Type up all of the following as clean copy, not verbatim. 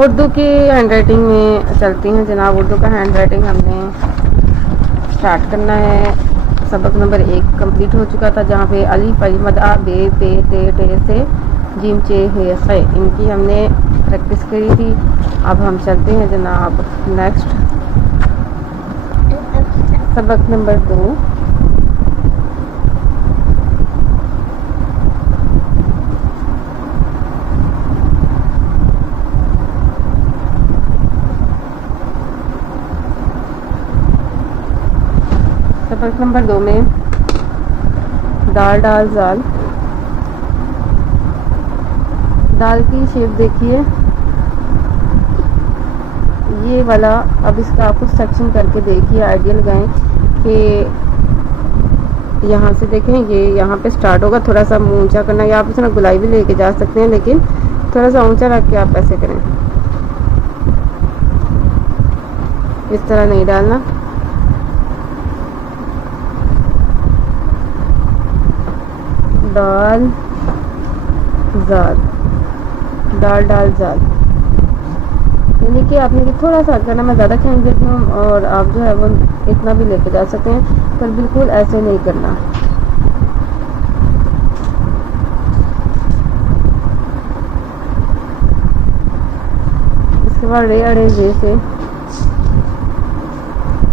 उर्दू की hand writing में चलती हैं जनाब। उर्दू का हैंड राइटिंग हमने स्टार्ट करना है। सबक नंबर 1 कंप्लीट हो चुका था, जहाँ पे अलिफ अली मद आ बे पे ते टे से जिम चे हे खे इनकी हमने प्रैक्टिस करी थी। अब हम चलते हैं जनाब नेक्स्ट सबक नंबर 2। सबक नंबर 2 में दाल डाल जाल। दाल की शेप देखिए ये वाला। अब इसका आप कुछ सेक्शन करके देखिए, आइडिया लगाएं कि यहाँ से देखें ये यहाँ पे स्टार्ट होगा। थोड़ा सा मुँह ऊंचा करना, या आप इसमें गुलाई भी लेके जा सकते हैं, लेकिन थोड़ा सा ऊंचा रख के आप ऐसे करें। इस तरह नहीं डालना। दाल जाल, दाल डाल जाल, यानी कि आपने कि थोड़ा सा करना। मैं ज़्यादा खींच देती हूँ और आप जो है वो इतना भी लेके जा सकते हैं, पर बिल्कुल ऐसे नहीं करना। इसके बाद रे अड़े जे से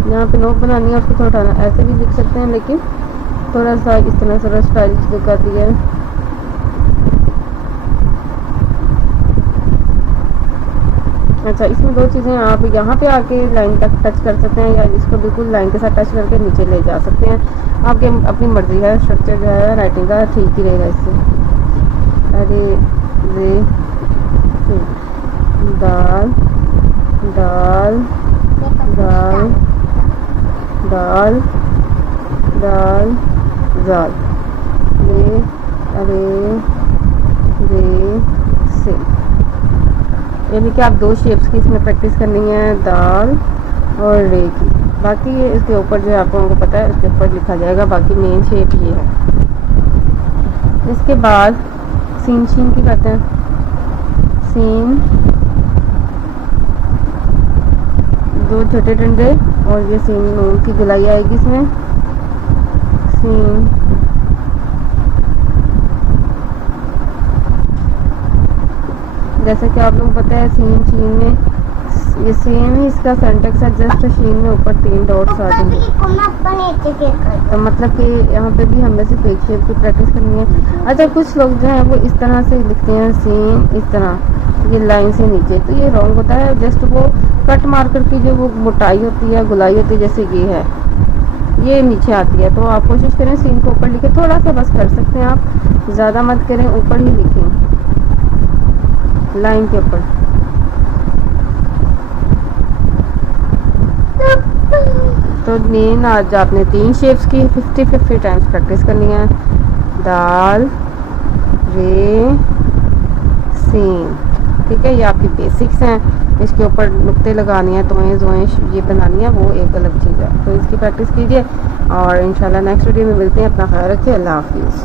यहाँ पे नोक बनानी है, उसको थोड़ा उठाना। ऐसे भी लिख सकते हैं, लेकिन थोड़ा सा इस तरह से स्टाइलिश दिख आती है। अच्छा, इसमें 2 चीज़ें आप यहाँ पे आके लाइन तक टच कर सकते हैं, या इसको बिल्कुल लाइन के साथ टच करके नीचे ले जा सकते हैं। आपके अपनी मर्जी है। स्ट्रक्चर जो है राइटिंग का ठीक ही रहेगा इससे। अरे रे दाल दाल दाल दाल दाल जाल, रे अरे रे से। यानी कि आप 2 शेप्स की इसमें प्रैक्टिस करनी है, दाल और रे की। बाकी ये इसके ऊपर जो है आपको पता है, इसके ऊपर लिखा जाएगा। बाकी मेन शेप ये है। इसके बाद सीन शीन की करते हैं। सीन 2 छोटे डंडे और ये सीन नून की गुलाई आएगी इसमें। सीन जैसे कि आप लोगों को पता है सीन शीन में ये सेम ही इसका सेंटेक्स है, जस्ट शीन में ऊपर 3 डॉट्स आ जाएंगे। तो मतलब कि यहाँ पे भी हमें सिर्फ एक शेप की प्रैक्टिस करनी है। अच्छा, कुछ लोग जो हैं वो इस तरह से लिखते हैं सीन इस तरह, ये लाइन से नीचे, तो ये रॉन्ग होता है। जस्ट वो कट मार्कर की जो वो मोटाई होती है, गुलाई होती है, जैसे ये है, ये नीचे आती है। तो आप कोशिश करें सीन को ऊपर लिखें, थोड़ा सा बस कर सकते हैं आप, ज़्यादा मत करें, ऊपर ही लिखें लाइन के ऊपर। तो मेन आज आपने 3 शेप्स की 50-50 टाइम्स प्रैक्टिस करनी है। दाल रे सीन, ठीक है। ये आपकी बेसिक्स हैं। इसके ऊपर नुक्ते लगानी है, तोएं जोएं ये बनानी है, वो एक अलग चीज़ है। तो इसकी प्रैक्टिस कीजिए और इंशाल्लाह नेक्स्ट वीडियो में मिलते हैं। अपना ख्याल रखिए। अल्लाह हाफिज़।